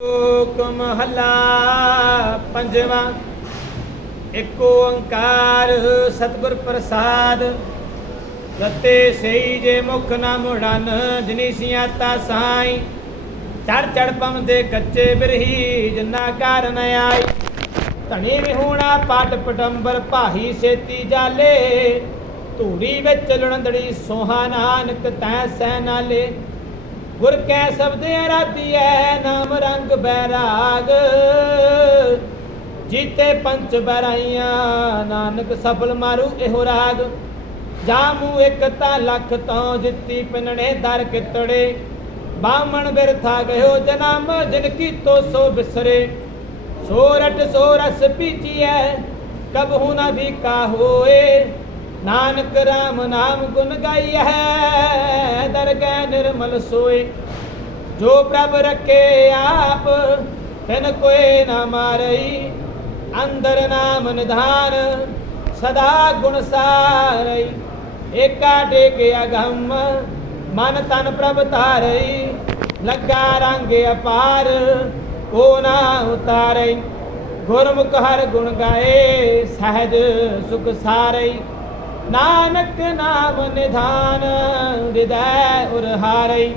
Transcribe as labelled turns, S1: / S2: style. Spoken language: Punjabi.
S1: ਸ਼ਲੋਕ ਮਹਲਾ ਪੰਜਵਾਂ, ਇੱਕ ਓੰਕਾਰ ਸਤਿਗੁਰ ਪ੍ਰਸਾਦ। ਰਤੇ ਸਈ ਜੇ ਮੁਖ ਨਾ ਮੁੜਨ, ਜਿਨੀ ਸਿਆਤਾ ਸਾਈ। ਚੜ ਚੜ ਪਮ ਦੇ ਕੱਚੇ ਬਿਰਹੀ, ਜਿੰਨਾ ਕਾਰਨ ਆਈ। ਧਣੀ ਵਿਹੂਣਾ ਪਾਟ ਪਟੰਬਰ, ਭਾਹੀ ਸੇਤੀ ਜਾਲੇ। ਧੂੜੀ ਵਿੱਚ ਲੁਣਦੜੀ ਸੋਹਾ ਨਾਨਕ ਤੈ ਸਹਿ ਨਾਲੇ ਗੁਰ ਕੈ ਸ਼ਬਦ ਅਰਾਧੀਐ ਨਾਮ ਰੰਗ ਬੈਰਾਗ। ਜੀਤੇ ਪੰਚ ਬਰਾਈਆਂ, ਨਾਨਕ ਸਫਲ ਮਾਰੂ ਇਹੋ ਰਾਗ। ਜਾਮੂ ਇੱਕ ਤਾਂ ਲੱਖ ਤੋਂ ਜਿੱਤੀ ਪਿੰਨਣੇ ਦਰ ਕਿਤੜੇ। ਬਾਮਣ ਬਿਰਥਾ ਗਇਓ ਜਨਮ, ਜਿਨ ਕੀ ਤੋ ਸੋ ਬਿਸਰੇ। ਸੋਰਠ ਸੋ ਰਸ ਪੀਚੀਐ, ਕਬਹੂ ਨਾ ਫੀਕਾ ਹੋਏ। ਨਾਨਕ ਰਾਮ ਨਾਮ ਗੁਣ ਗਾਈਐ ਦਰਗਹਿ ਨਿਰਮਲ ਸੋਏ, ਜੋ ਪ੍ਰਭ ਰਖੇ ਆਪ, ਤਿਨ ਕੋਏ ਨਾ ਮਾਰਈ, ਅੰਦਰ ਨਾਮ ਨਿਧਾਨ, ਸਦਾ ਗੁਣ ਸਾਰਈ। ਏਕਾ ਟੇਕ ਅਗੰਮ, ਮਨ ਤਨ ਪ੍ਰਭ ਧਾਰਈ, ਲੱਗਾ ਰੰਗ ਅਪਾਰ, ਕੋ ਨਾ ਉਤਾਰਈ। ਗੁਰਮੁਖ ਹਰ ਗੁਣ ਗਾਏ, ਸਹਿਜ ਸੁਖ ਸਾਰਈ। ਨਾਨਕ ਨਾਮ ਨਿਧਾਨ ਹਿਰਦੈ ਉਰ ਹਾਰੇ।